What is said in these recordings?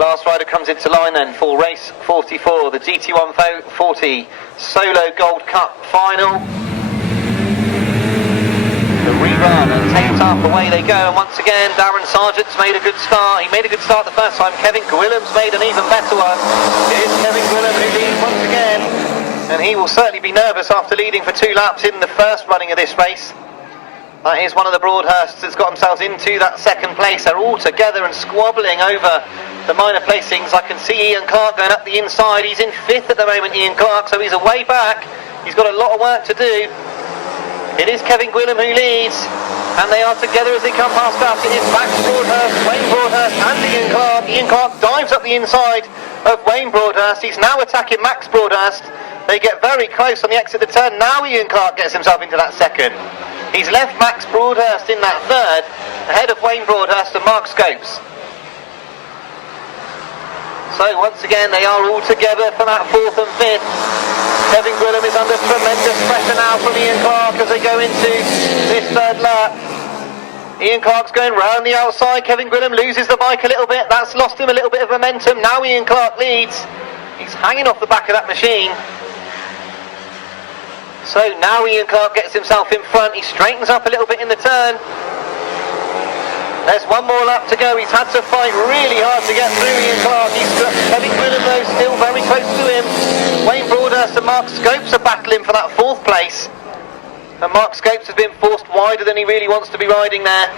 last rider comes into line then for race 44, the GT140 Solo Gold Cup Final. The rerun and taped up, away they go, and once again Darren Sargent's made a good start. He made a good start the first time. Kevin Gwillam's made an even better one. It is Kevin Gwillam who leads once again, and he will certainly be nervous after leading for 2 laps in the first running of this race. That is one of the Broadhursts that's got themselves into that second place. They're all together and squabbling over the minor placings. I can see Ian Clark going up the inside. He's in 5th at the moment, Ian Clark, so he's a way back. He's got a lot of work to do. It is Kevin Gwillam who leads, and they are together as they come past us. It is Max Broadhurst, Wayne Broadhurst and Ian Clark. Ian Clark dives up the inside of Wayne Broadhurst. He's now attacking Max Broadhurst. They get very close on the exit of the turn. Now Ian Clark gets himself into that second. He's left Max Broadhurst in that third, ahead of Wayne Broadhurst and Mark Scopes. So once again they are all together for that 4th and 5th. Kevin Gwillam is under tremendous pressure now from Ian Clark as they go into this third lap. Ian Clark's going round the outside. Kevin Gwillam loses the bike a little bit. That's lost him a little bit of momentum. Now Ian Clark leads. He's hanging off the back of that machine. So now Ian Clark gets himself in front. He straightens up a little bit in the turn. There's one more lap to go. He's had to fight really hard to get through Ian Clark. Kevin Gwillam though still very close to him. Wayne Broadhurst and Mark Scopes are battling for that 4th place. And Mark Scopes has been forced wider than he really wants to be riding there.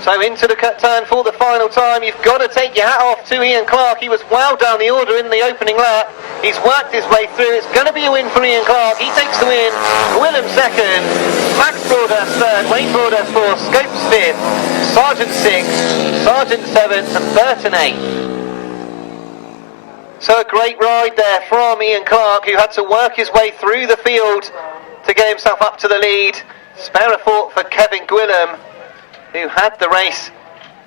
So into the cut turn for the final time. You've got to take your hat off to Ian Clark. He was well down the order in the opening lap. He's worked his way through. It's going to be a win for Ian Clark. He takes the win. Gwillam 2nd, Max Broadhurst 3rd, Wayne Broadhurst 4th, Scopes 5th, Sargent 6th, Sargent 7th and Burton 8th. So a great ride there from Ian Clark, who had to work his way through the field to get himself up to the lead. Spare a thought for Kevin Gwillam, who had the race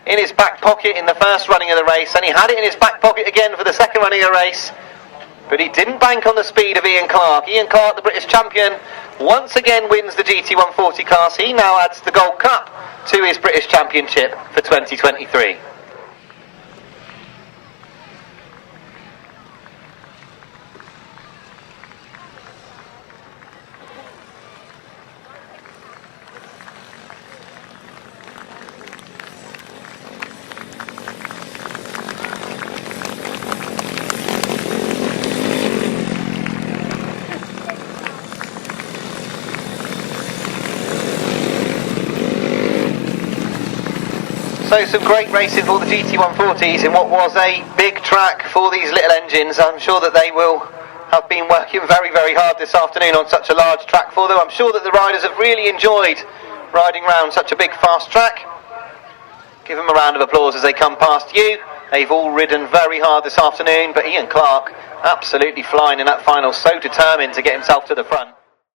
in his back pocket in the first running of the race, and he had it in his back pocket again for the second running of the race, but he didn't bank on the speed of Ian Clark. Ian Clark, the British champion, once again wins the GT140 class. He now adds the Gold Cup to his British Championship for 2023. So some great racing for the GT140s in what was a big track for these little engines. I'm sure that they will have been working very, very hard this afternoon on such a large track for them. I'm sure that the riders have really enjoyed riding around such a big fast track. Give them a round of applause as they come past you. They've all ridden very hard this afternoon, but Ian Clark absolutely flying in that final, so determined to get himself to the front.